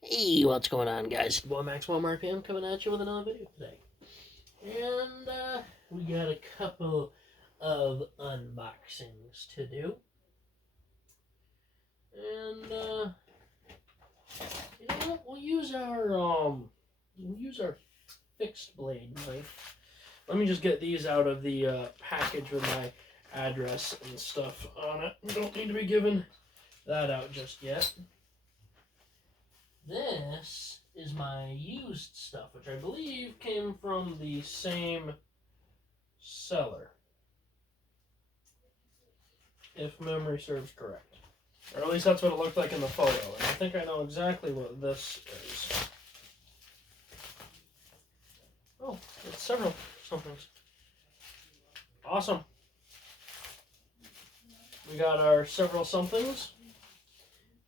Hey, what's going on, guys? Boy Maxwell RPM coming at you with another video today. And we got a couple of unboxings to do. And you know what? We'll use our fixed blade knife. Let me just get these out of the package with my address and stuff on it. Don't need to be giving that out just yet. This is my used stuff, which I believe came from the same seller, if memory serves correct. Or at least that's what it looked like in the photo. And I think I know exactly what this is. Oh, it's several somethings. Awesome. We got our several somethings.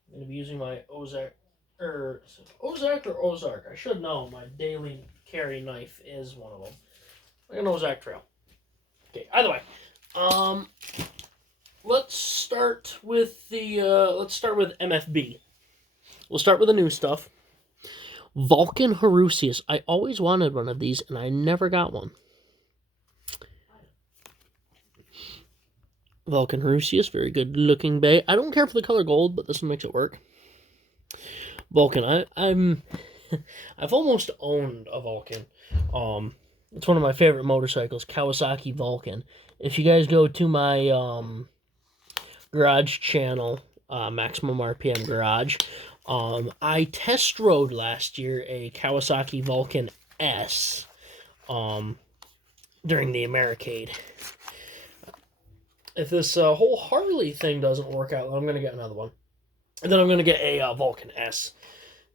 I'm going to be using my Ozark or Ozark. I should know. My daily carry knife is one of them. Like an Ozark Trail. Okay. Either way, let's start with MFB. We'll start with the new stuff. Vulcan Horusius. I always wanted one of these, and I never got one. Vulcan Horusius, very good looking bay. I don't care for the color gold, but this one makes it work. Vulcan, I've almost owned a Vulcan. It's one of my favorite motorcycles, Kawasaki Vulcan. If you guys go to my garage channel, Maximum RPM Garage, I test rode last year a Kawasaki Vulcan S during the Americade. If this whole Harley thing doesn't work out, I'm going to get another one. And then I'm going to get a Vulcan S.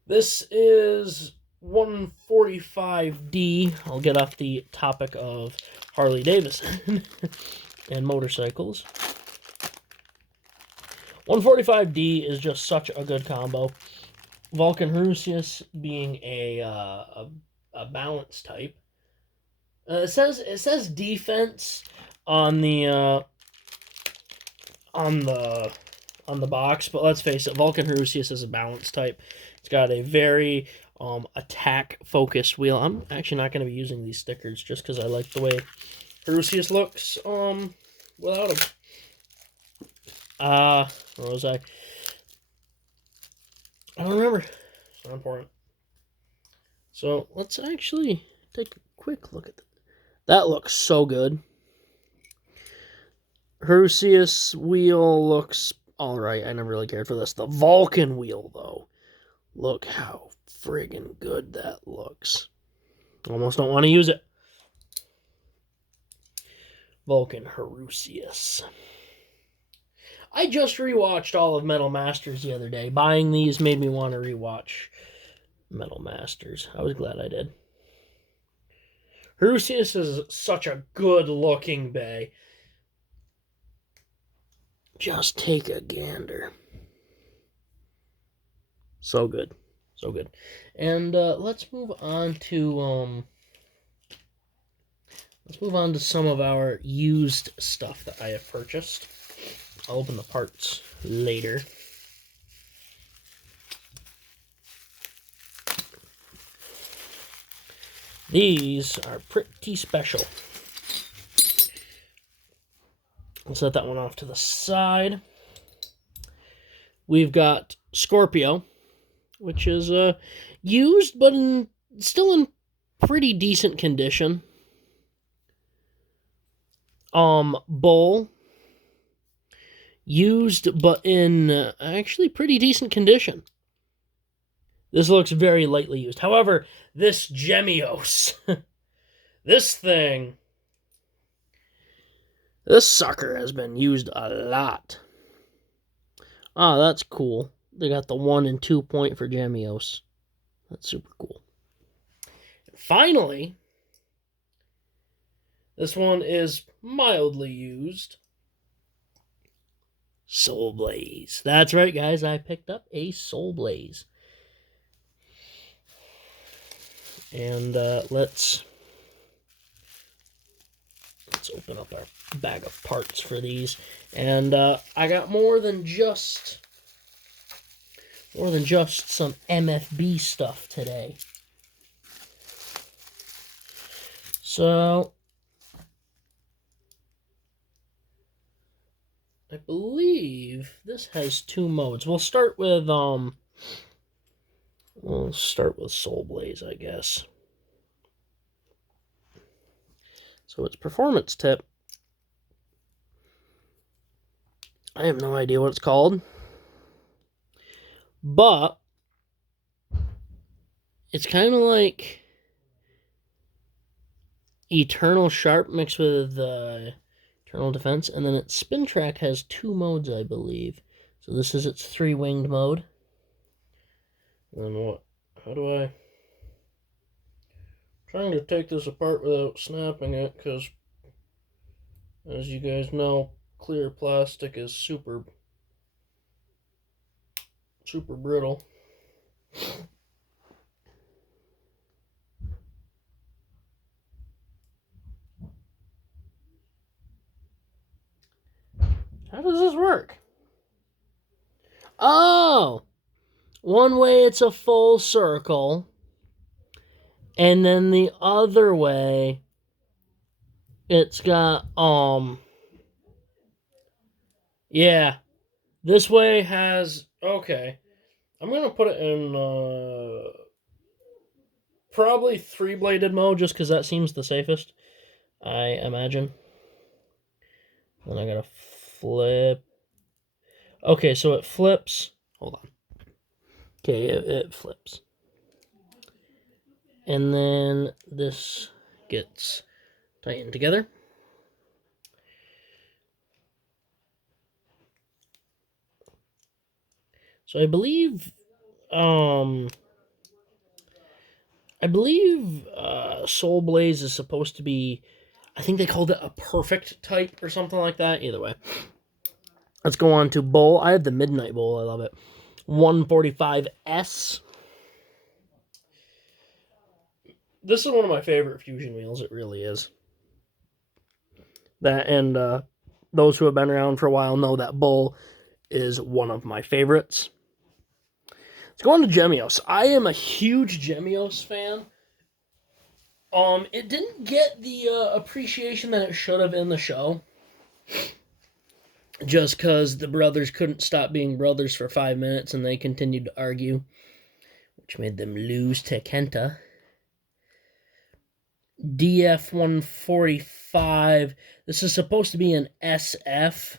This is 145D. I'll get off the topic of Harley Davidson and motorcycles. 145D is just such a good combo. Vulcan Horusius being a balance type. It says defense on the box, but let's face it, Vulcan Horusius is a balance type. It's got a very attack focused wheel. I'm actually not going to be using these stickers just because I like the way Horusius looks without them. What was I don't remember. It's not important. So let's actually take a quick look at that. That looks so good. Horusius wheel looks alright. I never really cared for this. The Vulcan wheel, though. Look how friggin' good that looks. Almost don't want to use it. Vulcan Horusius. I just rewatched all of Metal Masters the other day. Buying these made me want to rewatch Metal Masters. I was glad I did. Horusius is such a good-looking bay. Just take a gander. So good. So good. And let's move on to some of our used stuff that I have purchased. I'll open the parts later. These are pretty special. I'll set that one off to the side. We've got Scorpio, which is used, but still in pretty decent condition. Bull, used, but in actually pretty decent condition. This looks very lightly used. However, this Gemios, this sucker has been used a lot. Ah, that's cool. They got the 1 and 2 point for Gemios. That's super cool. Finally, this one is mildly used. Soul Blaze. That's right, guys. I picked up a Soul Blaze. And let's open up our bag of parts for these. And I got more than just More than just some MFB stuff today. So, I believe this has 2 modes. We'll start with Soul Blaze, I guess. So it's performance tip. I have no idea what it's called. But it's kind of like Eternal Sharp mixed with Eternal Defense. And then its Spin Track has 2 modes, I believe. So this is its 3-winged mode. And then what? How do I... I'm trying to take this apart without snapping it, because as you guys know, clear plastic is super brittle. How does this work? Oh! One way it's a full circle, and then the other way it's got, yeah. This way has, okay. I'm going to put it in, probably 3-bladed mode, just because that seems the safest, I imagine. Then I gotta flip. Okay, so it flips. Hold on. Okay, it flips. And then this gets tightened together. So I believe Soul Blaze is supposed to be, I think they called it a perfect type or something like that. Either way. Let's go on to Bowl. I have the Midnight Bowl. I love it. 145S. This is one of my favorite fusion wheels. It really is. That, and those who have been around for a while know that Bull is one of my favorites. Let's go on to Gemios. I am a huge Gemios fan. It didn't get the appreciation that it should have in the show. Just because the brothers couldn't stop being brothers for 5 minutes and they continued to argue, which made them lose to Kenta. DF145. This is supposed to be an SF,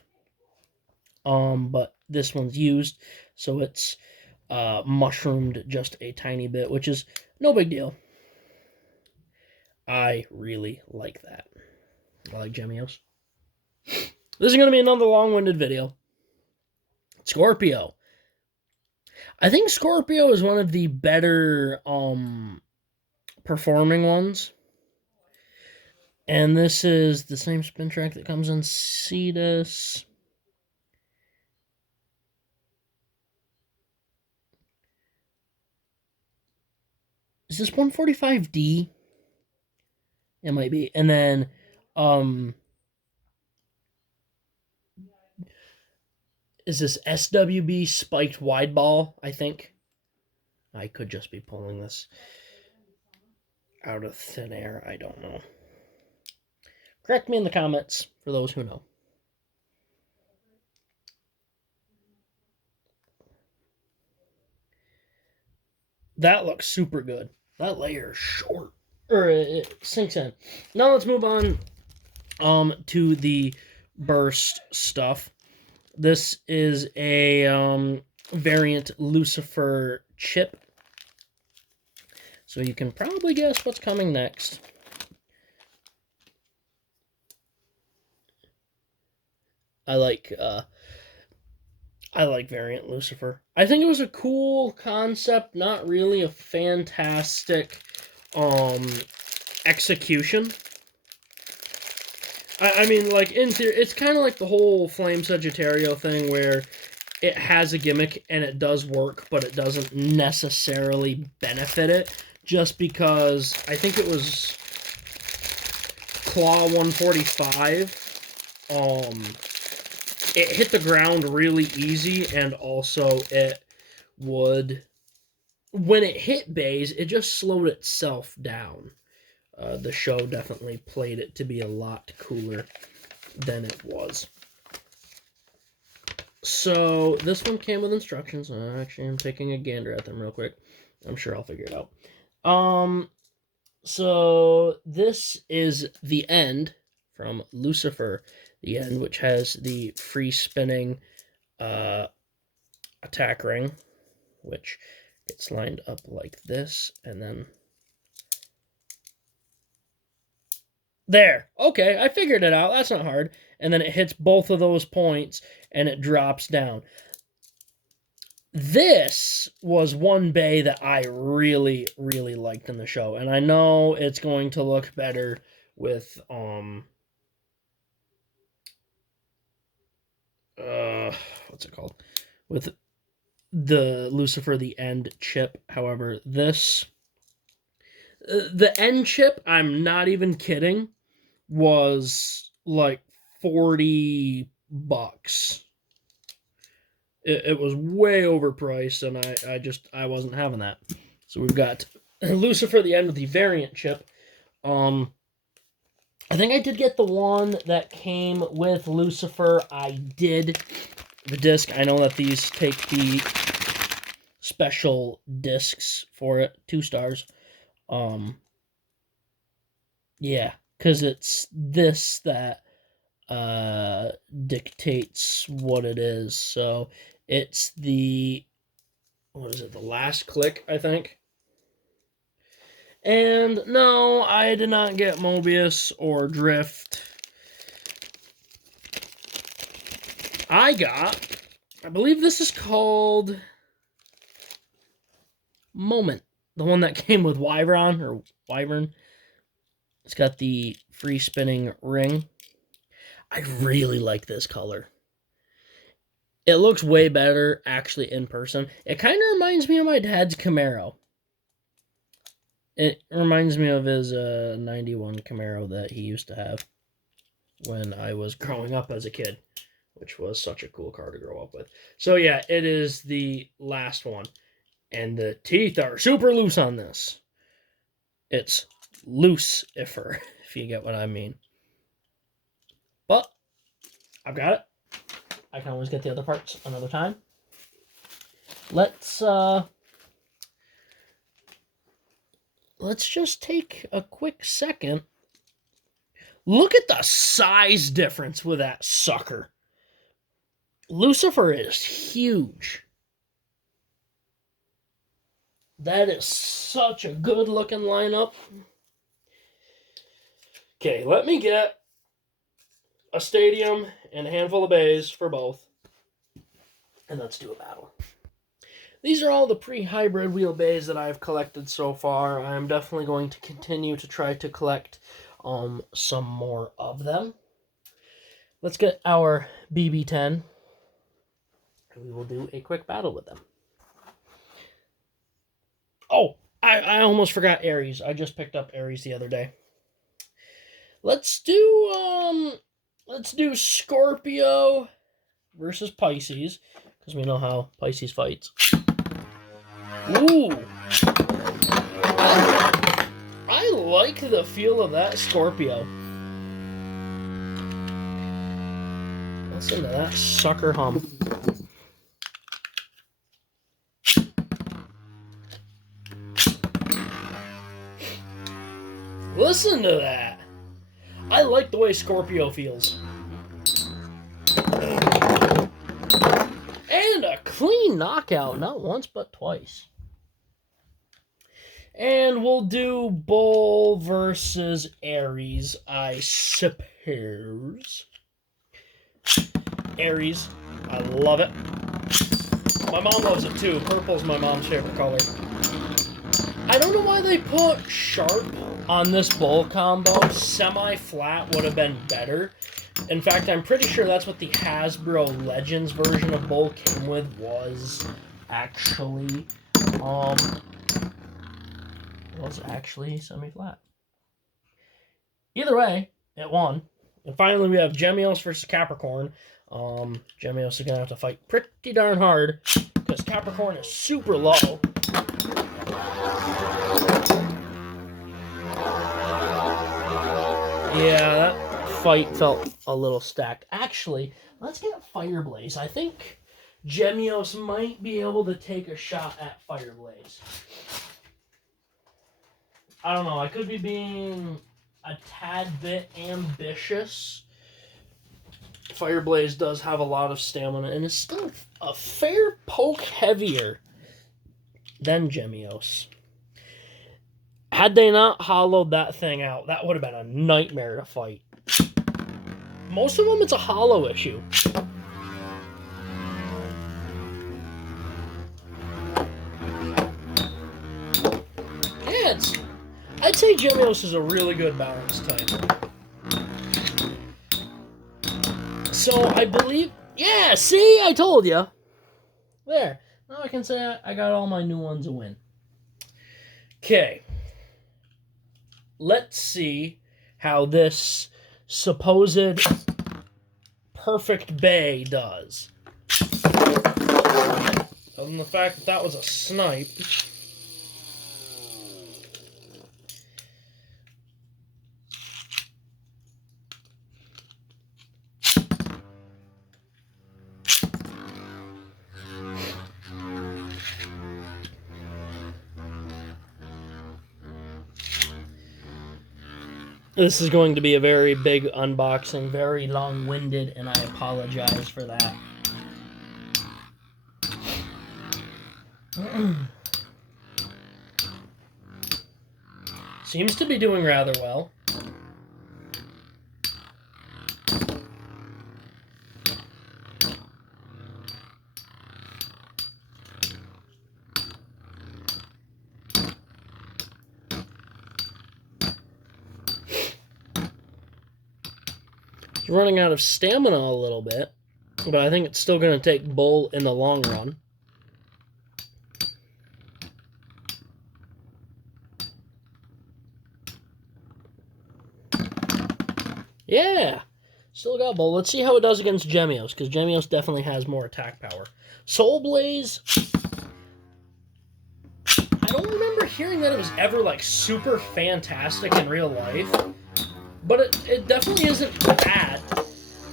but this one's used, so it's mushroomed just a tiny bit, which is no big deal. I really like that. I like Gemios. This is going to be another long-winded video. Scorpio. I think Scorpio is one of the better performing ones. And this is the same spin track that comes in Cetus. Is this 145D? It might be. And then is this SWB spiked wide ball, I think? I could just be pulling this out of thin air. I don't know. Correct me in the comments for those who know. That looks super good. That layer is short. Or it sinks in. Now let's move on to the burst stuff. This is a variant Lucifer chip. So you can probably guess what's coming next. I like variant Lucifer. I think it was a cool concept, not really a fantastic execution. I mean, like, in theory, it's kind of like the whole Flame Sagittario thing where it has a gimmick and it does work, but it doesn't necessarily benefit it, just because I think it was Claw 145. It hit the ground really easy, and also it would, when it hit bays, it just slowed itself down. The show definitely played it to be a lot cooler than it was. So this one came with instructions. Actually, I'm taking a gander at them real quick. I'm sure I'll figure it out. So this is the End from Lucifer, the End, which has the free spinning attack ring, which gets lined up like this, and then there. Okay, I figured it out. That's not hard. And then it hits both of those points, and it drops down. This was one bay that I really, really liked in the show, and I know it's going to look better with what's it called? With the Lucifer the End chip. However, this the End chip, I'm not even kidding, was like $40. It was way overpriced, and I wasn't having that. So we've got Lucifer the End with the variant chip. I think I did get the one that came with Lucifer. I did the disc. I know that these take the special discs for it, 2 stars. Yeah, because it's this that dictates what it is. So it's the, what is it, the Last Click, I think. And no, I did not get Mobius or Drift. I believe this is called Moment. The one that came with Wyvern, or Wyvern. It's got the free spinning ring. I really like this color. It looks way better, actually, in person. It kind of reminds me of my dad's Camaro. It reminds me of his 91 Camaro that he used to have when I was growing up as a kid, which was such a cool car to grow up with. So yeah, it is the last one. And the teeth are super loose on this. It's Lucifer, if you get what I mean. But I've got it. I can always get the other parts another time. Let's just take a quick second. Look at the size difference with that sucker. Lucifer is huge. That is such a good looking lineup. Okay, let me get a stadium and a handful of bays for both. And let's do a battle. These are all the pre-hybrid wheel bays that I've collected so far. I'm definitely going to continue to try to collect some more of them. Let's get our BB10. And we will do a quick battle with them. Oh, I almost forgot Aries. I just picked up Aries the other day. Let's do Scorpio versus Pisces, because we know how Pisces fights. Ooh. I like the feel of that Scorpio. Listen to that sucker hum. Listen to that. I like the way Scorpio feels. And a clean knockout, not once but twice. And we'll do Bull versus Aries, I suppose. Aries, I love it. My mom loves it too. Purple's my mom's favorite color. I don't know why they put Sharp on this Bull combo. Semi-flat would have been better. In fact, I'm pretty sure that's what the Hasbro Legends version of Bull came with, was actually semi-flat. Either way, it won. And finally, we have Gemios versus Capricorn. Gemios is going to have to fight pretty darn hard, because Capricorn is super low. Yeah, that fight felt a little stacked. Actually, let's get Fireblaze. I think Gemios might be able to take a shot at Fireblaze. I don't know. I could be being a tad bit ambitious. Fireblaze does have a lot of stamina and is still a fair poke heavier than Gemios. Had they not hollowed that thing out, that would have been a nightmare to fight. Most of them, it's a hollow issue. Yeah, I'd say Gemios is a really good balance type. So I believe, yeah, see, I told you. There. Now I can say I got all my new ones a win. Okay. Let's see how this supposed perfect bay does. Other than the fact that was a snipe. This is going to be a very big unboxing, very long-winded, and I apologize for that. Seems to be doing rather well. It's running out of stamina a little bit, but I think it's still going to take Bull in the long run. Yeah, still got Bull. Let's see how it does against Gemios, because Gemios definitely has more attack power. Soul Blaze, I don't remember hearing that it was ever like super fantastic in real life, but it definitely isn't bad.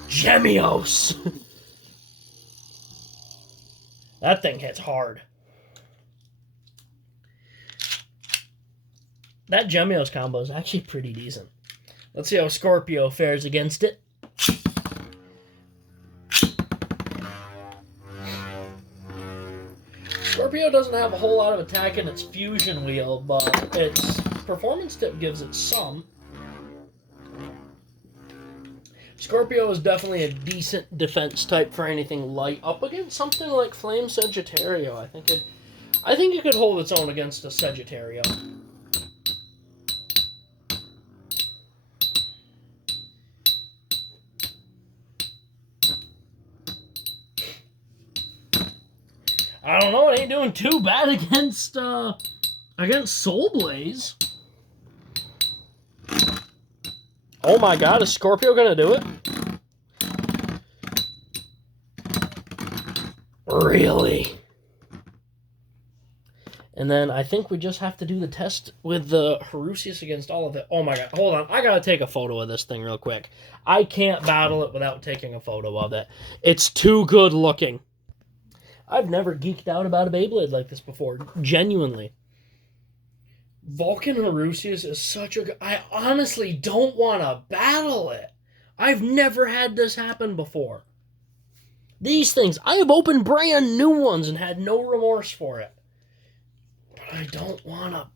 Gemios! That thing hits hard. That Gemios combo is actually pretty decent. Let's see how Scorpio fares against it. Scorpio doesn't have a whole lot of attack in its fusion wheel, but its performance tip gives it some. Scorpio is definitely a decent defense type for anything light. Up against something like Flame Sagittario, I think it could hold its own against a Sagittario. I don't know, it ain't doing too bad against Soul Blaze. Oh my god, is Scorpio gonna do it? Really? And then I think we just have to do the test with the Harusius against all of it. Oh my god, hold on. I gotta take a photo of this thing real quick. I can't battle it without taking a photo of it. It's too good looking. I've never geeked out about a Beyblade like this before. Genuinely. Vulcan Harusius is such a good... I honestly don't want to battle it. I've never had this happen before. These things, I have opened brand new ones and had no remorse for it. But I don't want to...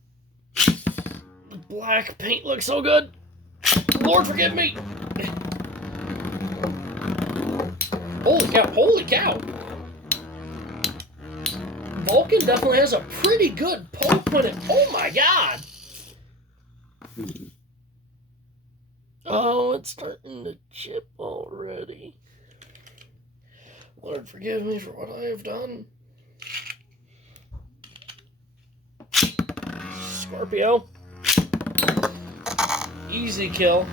The black paint looks so good. Lord forgive me. Holy cow, holy cow. Vulcan definitely has a pretty good poke when it... Oh my god! Oh, it's starting to chip already. Lord, forgive me for what I have done. Scorpio. Easy kill.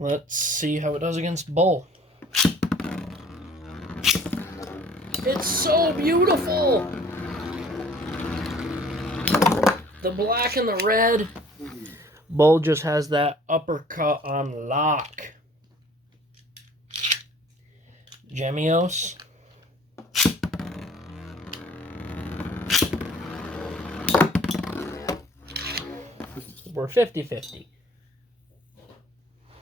Let's see how it does against Bull. It's so beautiful! The black and the red. Bull just has that uppercut on lock. Gemios. We're 50-50.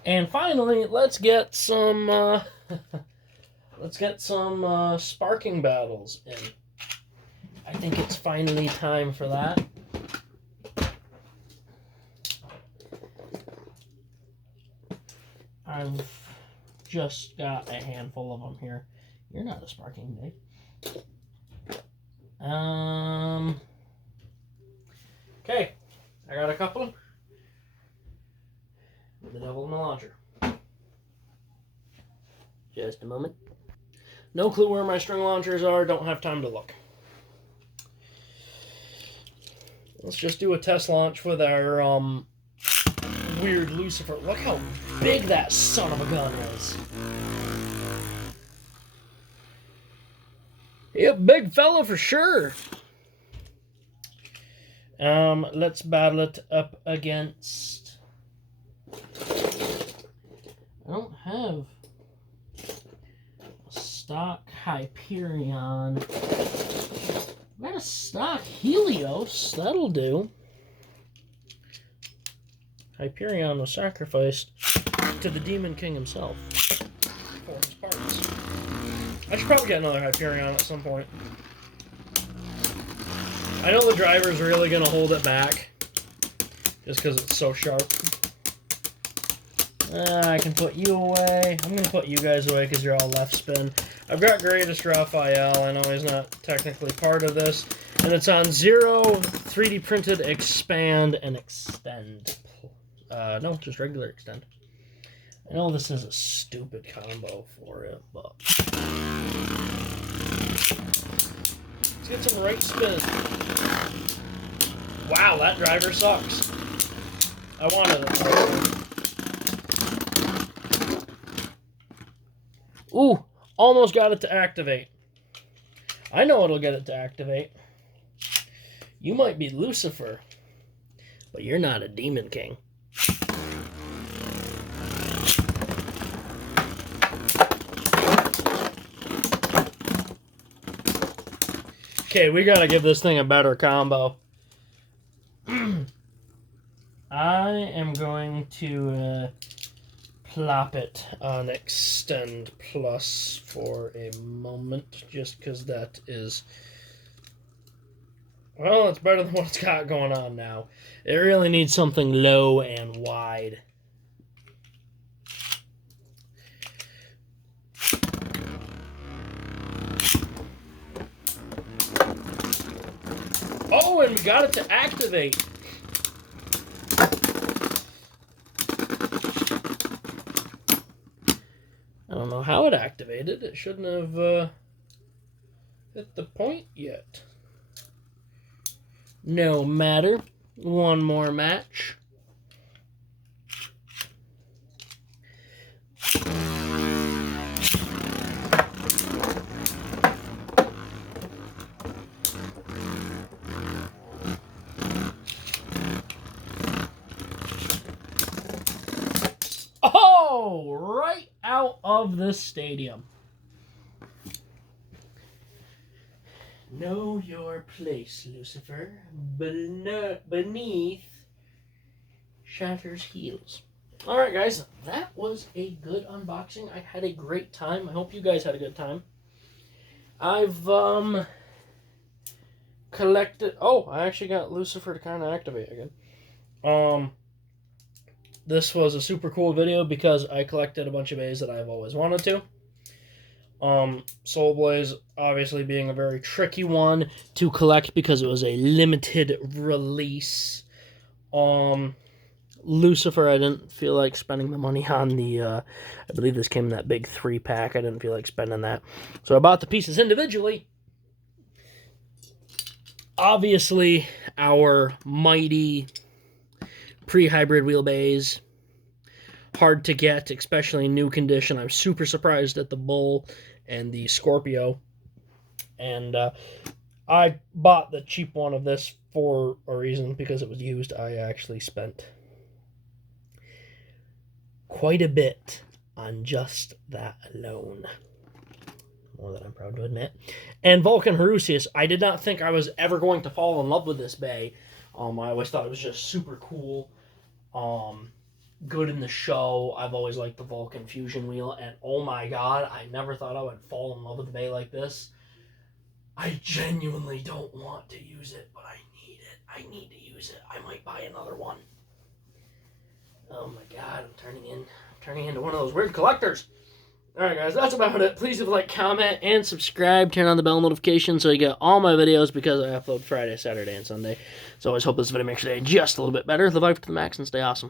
And finally, let's get some sparking battles in. I think it's finally time for that. I've just got a handful of them here. You're not a sparking day. Okay, I got a couple. With the devil in the launcher. Just a moment. No clue where my string launchers are. Don't have time to look. Let's just do a test launch with our weird Lucifer. Look how big that son of a gun is. Yep, big fella for sure. Let's battle it up against... I don't have a stock Hyperion. I got a stock Helios. That'll do. Hyperion was sacrificed to the Demon King himself for his parts. I should probably get another Hyperion at some point. I know the driver's really going to hold it back just because it's so sharp. I can put you away. I'm going to put you guys away because you're all left spin. I've got Greatest Raphael. I know he's not technically part of this. And it's on 0, 3D printed, expand, and extend. No, just regular extend. I know this is a stupid combo for it, but... Let's get some right spin. Wow, that driver sucks. I wanted it. Ooh, almost got it to activate. I know it'll get it to activate. You might be Lucifer, but you're not a Demon King. Okay, we gotta give this thing a better combo. I am going to plop it on Extend Plus for a moment, just because that is... Well, it's better than what it's got going on now. It really needs something low and wide. Oh, and we got it to activate. I don't know how it activated. It shouldn't have hit the point yet. No matter. One more match. Oh, right out of the stadium. Know your place, Lucifer, beneath Shatter's heels. Alright, guys, that was a good unboxing. I had a great time. I hope you guys had a good time. I've collected... Oh, I actually got Lucifer to kind of activate again. This was a super cool video because I collected a bunch of A's that I've always wanted to. Soul Blaze obviously being a very tricky one to collect because it was a limited release. Lucifer, I didn't feel like spending the money on the, I believe this came in that big 3-pack. I didn't feel like spending that. So I bought the pieces individually. Obviously, our mighty pre-hybrid wheelbase. hard to get, especially in new condition. I'm super surprised at the Bull and the Scorpio. And I bought the cheap one of this for a reason, because it was used. I actually spent quite a bit on just that alone. More than I'm proud to admit. And Vulcan Harusius, I did not think I was ever going to fall in love with this bay. I always thought it was just super cool. Good in the show. I've always liked the Vulcan Fusion wheel, and oh my god, I never thought I would fall in love with a bay like this. I genuinely don't want to use it, but I need it. I need to use it. I might buy another one. Oh my god, I'm turning into one of those weird collectors. Alright guys, that's about it. Please leave a like, comment, and subscribe. Turn on the bell notification so you get all my videos, because I upload Friday, Saturday, and Sunday. So I always hope this video makes your day just a little bit better. Live life to the max and stay awesome.